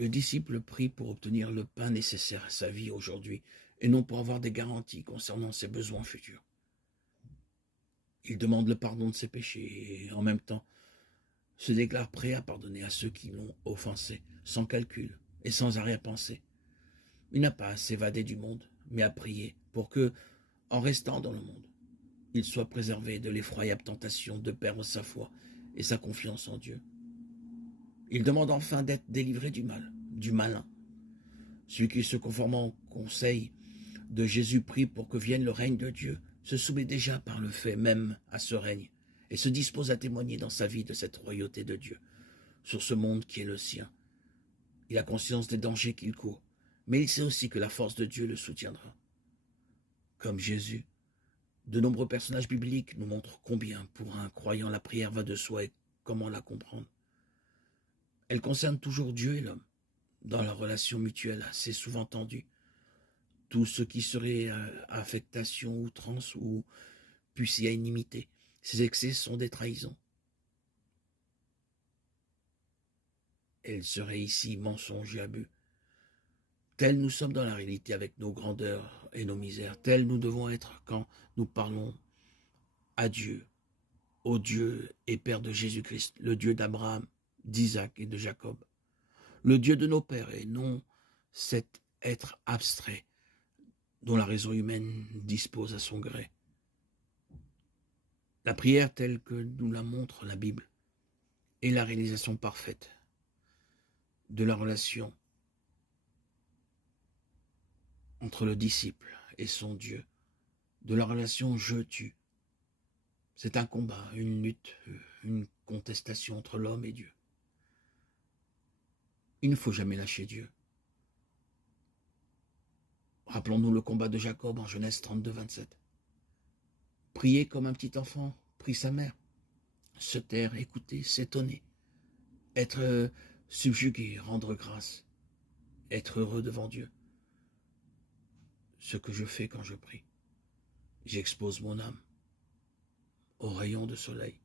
Le disciple prie pour obtenir le pain nécessaire à sa vie aujourd'hui et non pour avoir des garanties concernant ses besoins futurs. Il demande le pardon de ses péchés et en même temps se déclare prêt à pardonner à ceux qui l'ont offensé, sans calcul et sans arrière-pensée. Il n'a pas à s'évader du monde, mais à prier pour que, en restant dans le monde, il soit préservé de l'effroyable tentation de perdre sa foi et sa confiance en Dieu. Il demande enfin d'être délivré du mal, du malin. Celui qui se conformant au conseil de Jésus prie pour que vienne le règne de Dieu, se soumet déjà par le fait même à ce règne et se dispose à témoigner dans sa vie de cette royauté de Dieu, sur ce monde qui est le sien. Il a conscience des dangers qu'il court, mais il sait aussi que la force de Dieu le soutiendra. Comme Jésus, de nombreux personnages bibliques nous montrent combien, pour un croyant, la prière va de soi et comment la comprendre. Elle concerne toujours Dieu et l'homme, dans leur relation mutuelle assez souvent tendue. Tout ce qui serait affectation, outrance ou pusillanimité, ces excès sont des trahisons. Elle serait ici mensonge et abus. Tels nous sommes dans la réalité avec nos grandeurs et nos misères, tels nous devons être quand nous parlons à Dieu, au Dieu et Père de Jésus-Christ, le Dieu d'Abraham, d'Isaac et de Jacob, le Dieu de nos pères et non cet être abstrait dont la raison humaine dispose à son gré. La prière telle que nous la montre la Bible est la réalisation parfaite de la relation entre le disciple et son Dieu, de la relation je-tu. C'est un combat, une lutte, une contestation entre l'homme et Dieu. Il ne faut jamais lâcher Dieu. Rappelons-nous le combat de Jacob en Genèse 32, 27. Prier comme un petit enfant prie sa mère. Se taire, écouter, s'étonner. Être subjugué, rendre grâce. Être heureux devant Dieu. Ce que je fais quand je prie. J'expose mon âme aux rayons de soleil.